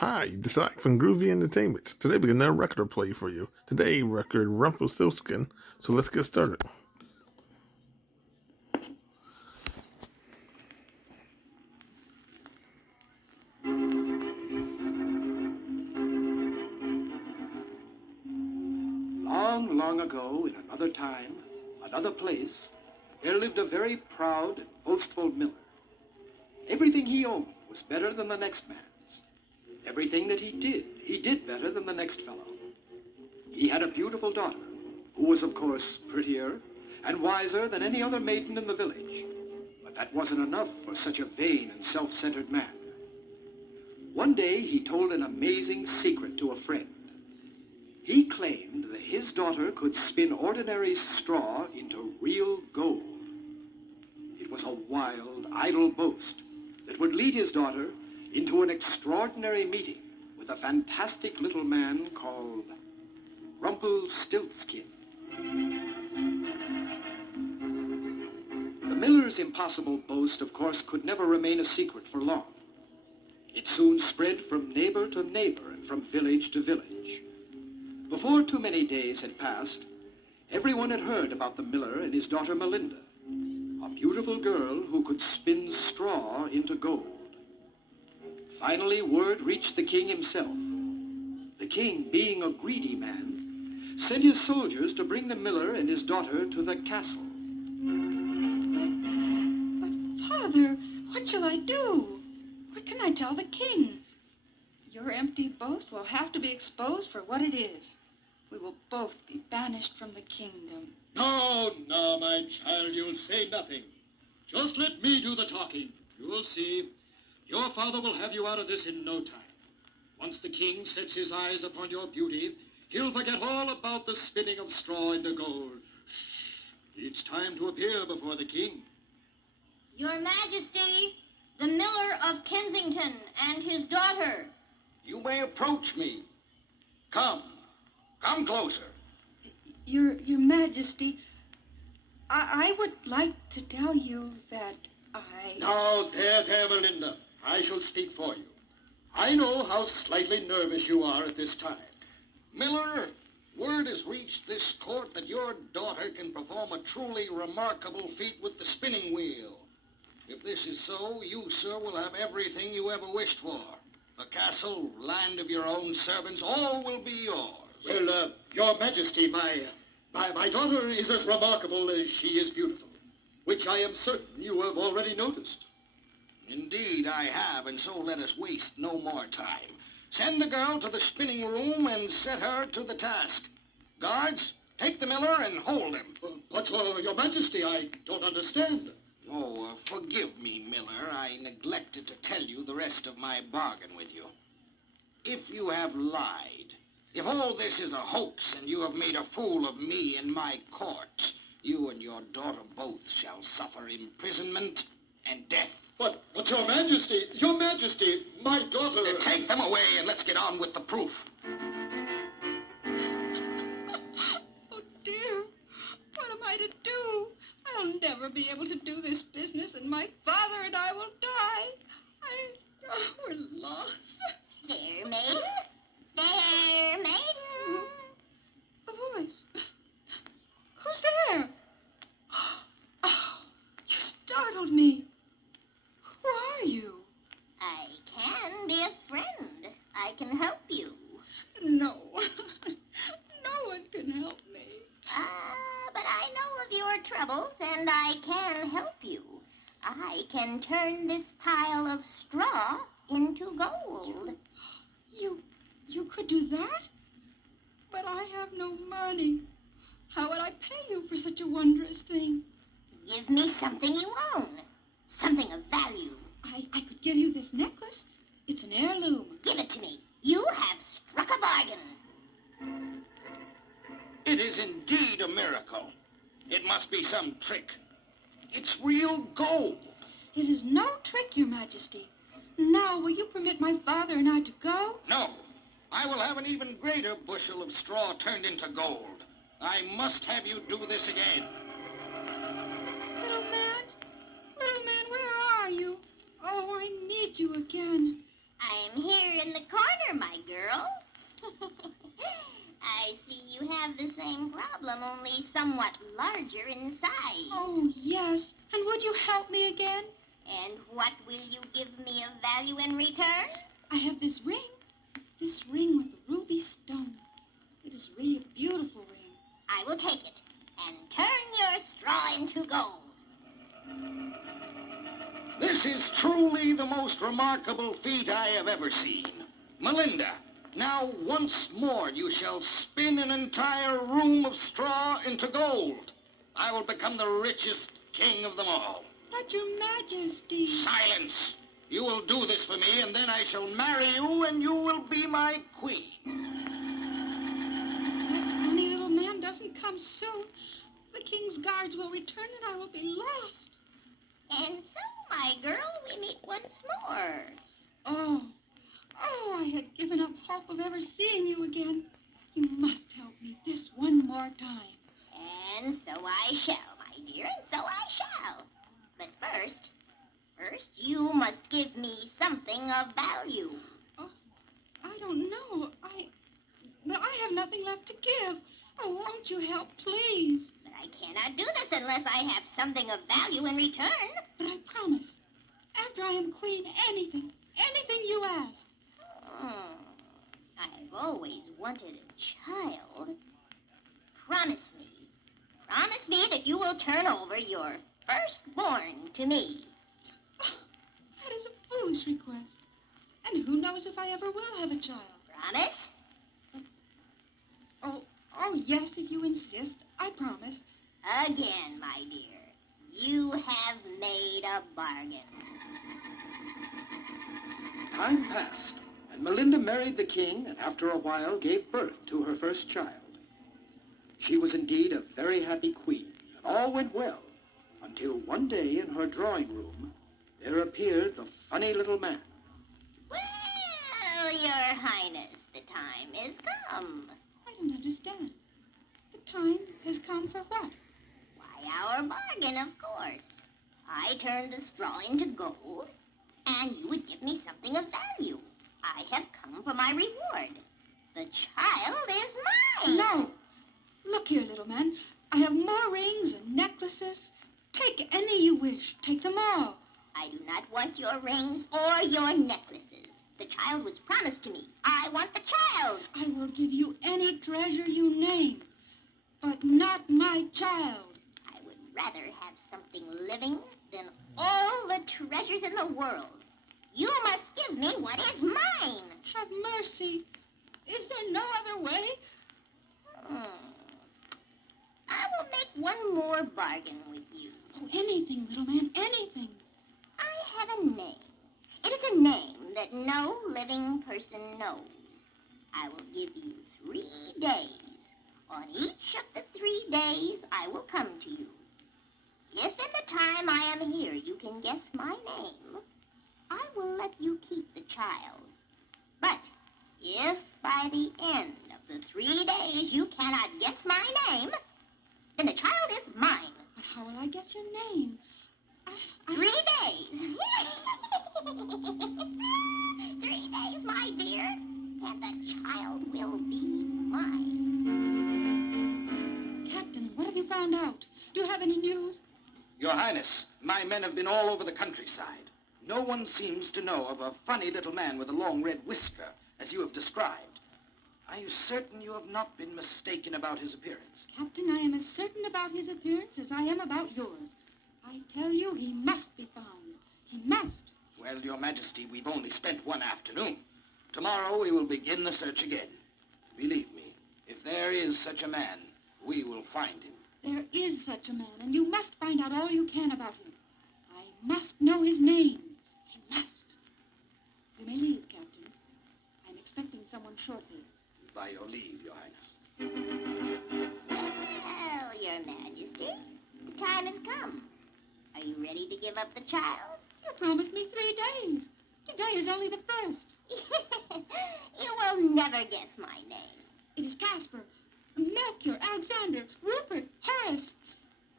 Hi, this is Ike from Groovy Entertainment. Today we got another record to play for you. Today, record Rumpelstilskin. So let's get started. Long, long ago, in another time, another place, there lived a very proud and boastful miller. Everything he owned was better than the next man's. Everything that he did better than the next fellow. He had a beautiful daughter, who was, of course, prettier and wiser than any other maiden in the village. But that wasn't enough for such a vain and self-centered man. One day, he told an amazing secret to a friend. He claimed that his daughter could spin ordinary straw into real gold. It was a wild, idle boast that would lead his daughter into an extraordinary meeting with a fantastic little man called Rumpelstilskin. The miller's impossible boast, of course, could never remain a secret for long. It soon spread from neighbor to neighbor and from village to village. Before too many days had passed, everyone had heard about the miller and his daughter Melinda, a beautiful girl who could spin straw into gold. Finally, word reached the king himself. The king, being a greedy man, sent his soldiers to bring the miller and his daughter to the castle. But, Father, what shall I do? What can I tell the king? Your empty boast will have to be exposed for what it is. We will both be banished from the kingdom. No, no, my child, you'll say nothing. Just let me do the talking. You'll see. Your father will have you out of this in no time. Once the king sets his eyes upon your beauty, he'll forget all about the spinning of straw into gold. It's time to appear before the king. Your Majesty, the miller of Kensington and his daughter. You may approach me. Come closer. Your Majesty, I would like to tell you that Now, there, Melinda. I shall speak for you. I know how slightly nervous you are at this time. Miller, word has reached this court that your daughter can perform a truly remarkable feat with the spinning wheel. If this is so, you, sir, will have everything you ever wished for. The castle, land of your own servants, all will be yours. Well, your Majesty, my daughter is as remarkable as she is beautiful, which I am certain you have already noticed. Indeed, I have, and so let us waste no more time. Send the girl to the spinning room and set her to the task. Guards, take the miller and hold him. But, your Majesty, I don't understand. Oh, forgive me, Miller. I neglected to tell you the rest of my bargain with you. If you have lied, if all this is a hoax and you have made a fool of me in my court, you and your daughter both shall suffer imprisonment and death. But your Majesty, my daughter... Take them away and let's get on with the proof. Oh, dear. What am I to do? I'll never be able to do this business, and my father and I will die. We're lost. There, maiden. There, maiden. A voice. Who's there? Oh, you startled me. Who are you? I can be a friend. I can help you. No. No one can help me. But I know of your troubles, and I can help you. I can turn this pile of straw into gold. You could do that? But I have no money. How would I pay you for such a wondrous thing? Give me something you own. Something of value. I could give you this necklace. It's an heirloom. Give it to me. You have struck a bargain. It is indeed a miracle. It must be some trick. It's real gold. It is no trick, Your Majesty. Now, will you permit my father and I to go? No. I will have an even greater bushel of straw turned into gold. I must have you do this again. Little man, where are you? Oh, I need you again. I'm here in the corner, my girl. I see you have the same problem, only somewhat larger in size. Oh, yes. And would you help me again? And what will you give me of value in return? I have this ring. This ring with the ruby stone. It is really a beautiful ring. I will take it and turn your straw into gold. This is truly the most remarkable feat I have ever seen. Melinda, now once more you shall spin an entire room of straw into gold. I will become the richest king of them all. But your majesty... Silence! You will do this for me, and then I shall marry you, and you will be my queen. That funny little man doesn't come soon. The king's guards will return and I will be lost. And so, my girl, we meet once more. Oh, I had given up hope of ever seeing you again. You must help me this one more time. And so I shall, my dear, and so I shall. But first, you must give me something of value. Oh, I don't know. But I have nothing left to give. Oh, won't you help, please? But I cannot do this unless I have something of value in return. But I promise. After I am queen, anything you ask. I've always wanted a child. Promise me that you will turn over your firstborn to me. That is a foolish request. And who knows if I ever will have a child? Promise? Oh, yes, if you insist. I promise. Again, my dear, you have made a bargain. Time passed, and Melinda married the king, and after a while gave birth to her first child. She was indeed a very happy queen, and all went well, until one day in her drawing room, there appeared the funny little man. Well, your highness, the time is come. I don't understand. The time has come for what? Why, our bargain, of course. I turned the straw into gold, and you would give me something of value. I have come for my reward. The child is mine. No. Look here, little man. I have more rings and necklaces. Take any you wish. Take them all. I do not want your rings or your necklaces. The child was promised to me. I want the child. I will give you any treasure you name, but not my child. I would rather have something living than all the treasures in the world. You must give me what is mine. Have mercy. Is there no other way? I will make one more bargain with you. Oh, anything, little man, anything. I have a name. It is a name that no living person knows. I will give you 3 days. On each of the 3 days, I will come to you. If in the time I am here you can guess my name, I will let you keep the child. But if by the end of the 3 days you cannot guess my name, then the child is mine. But how will I guess your name? 3 days. 3 days, my dear, and the child will be mine. Captain, what have you found out? Do you have any news? Your Highness, my men have been all over the countryside. No one seems to know of a funny little man with a long red whisker, as you have described. Are you certain you have not been mistaken about his appearance? Captain, I am as certain about his appearance as I am about yours. I tell you, he must be found. He must. Well, Your Majesty, we've only spent one afternoon. Tomorrow we will begin the search again. Believe me, if there is such a man, we will find him. There is such a man, and you must find out all you can about him. I must know his name. I must. You may leave, Captain. I'm expecting someone shortly. By your leave, Your Highness. Well, Your Majesty, the time has come. Are you ready to give up the child? You promised me 3 days. Today is only the first. You will never guess my name. It is Casper, Melchior, Alexander, Rupert, Horace.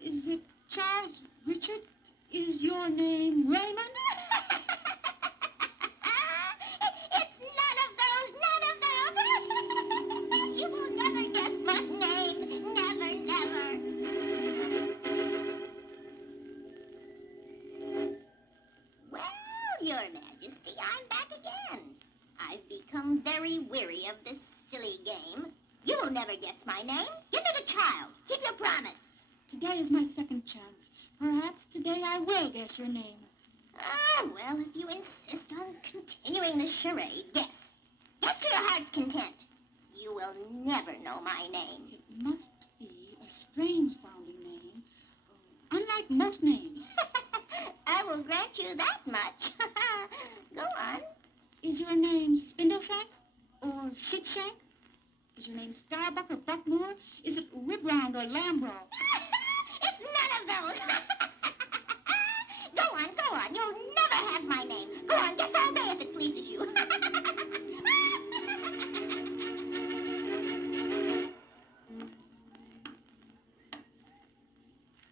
Is it Charles, Richard? Is your name Raymond? It's none back again. I've become very weary of this silly game. You will never guess my name. Give me the child. Keep your promise. Today is my second chance. Perhaps today I will guess your name. Ah, well, if you insist on continuing the charade, guess. Guess to your heart's content. You will never know my name. It must be a strange-sounding name, unlike most names. I will grant you that much. Go on. Is your name Spindleshank or Sheepshank? Is your name Starbuck or Buckmore? Is it Ribround or Lambro? It's none of those. Go on, go on. You'll never have my name. Go on, guess all day if it pleases you.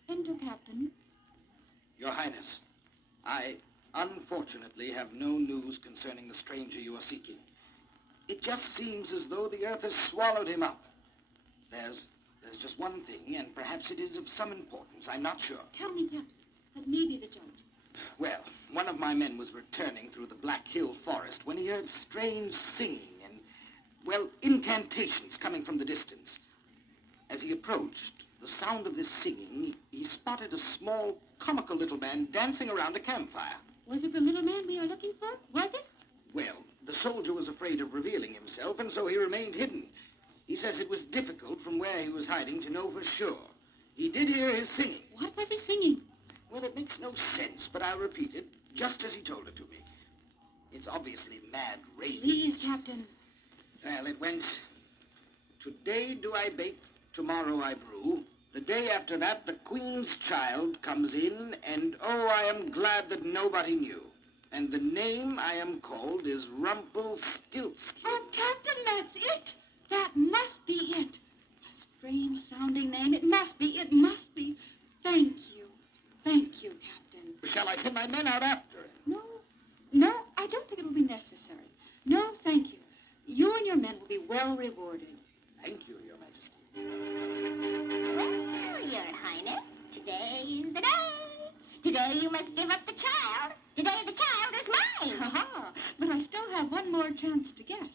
Enter, Captain. Your Highness, I unfortunately have no news concerning the stranger you are seeking. It just seems as though the earth has swallowed him up. There's just one thing, and perhaps it is of some importance. I'm not sure. Tell me, Captain. Let me be the judge. Well, one of my men was returning through the Black Hill Forest when he heard strange singing and, well, incantations coming from the distance. As he approached the sound of this singing, he spotted a small, comical little man dancing around a campfire. Was it the little man we are looking for? Was it? Well, the soldier was afraid of revealing himself, and so he remained hidden. He says it was difficult from where he was hiding to know for sure. He did hear his singing. What was he singing? Well, it makes no sense, but I'll repeat it just as he told it to me. It's obviously mad rage. Please, Captain. Well, it went, today do I bake, tomorrow I brew. The day after that, the Queen's child comes in, and oh, I am glad that nobody knew. And the name I am called is Rumpelstilskin. Oh, Captain, that's it. That must be it. A strange-sounding name. It must be. It must be. Thank you. Thank you, Captain. Shall I send my men out after him? No, I don't think it will be necessary. No, thank you. You and your men will be well rewarded. Thank you, Your Majesty. Well, Your Highness, today is the day. Today you must give up the child. Today the child is mine. Ha-ha. But I still have one more chance to guess.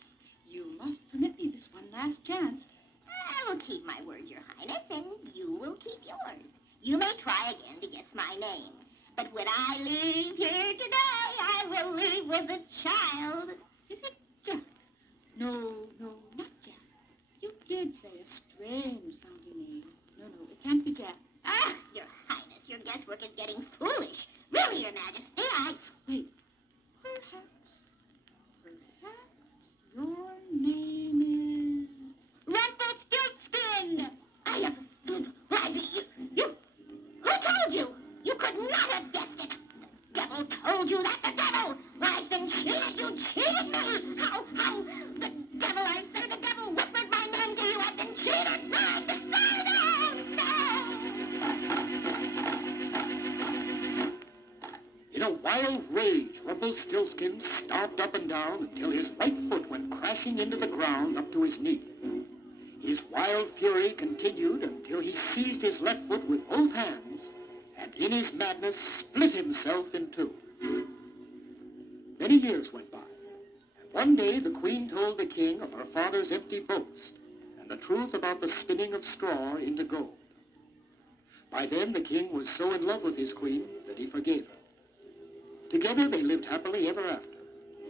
You must permit me this one last chance. I will keep my word, Your Highness, and you will keep yours. You may try again to guess my name. But when I leave here today, I will leave with the child. Is it Jack? No, not Jack. You did say a strange-sounding name. No, it can't be Jack. Ah, Your Highness, your guesswork is getting foolish. Really, Your Majesty, Wait. Perhaps your name is Rumpelstilskin. you. Who told you? You could not have guessed it. The devil told you that, the devil. I've been cheated. You cheated me. How? The devil, I say, the devil whispered my name to you. I've been cheated. I've been In a wild rage, Rumpelstilskin stomped up and down until his right foot went crashing into the ground up to his knee. His wild fury continued until he seized his left foot with both hands and in his madness split himself in two. Many years went by, and one day the Queen told the king of her father's empty boast and the truth about the spinning of straw into gold. By then the king was so in love with his queen that he forgave her. Together they lived happily ever after,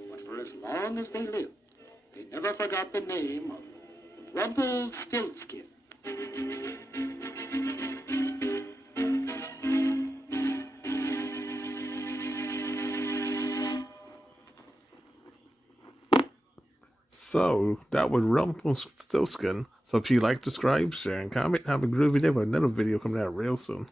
but for as long as they lived, they never forgot the name of Rumpelstilskin. So, that was Rumpelstilskin. So if you like, subscribe, share, and comment. Have a groovy day with another video coming out real soon.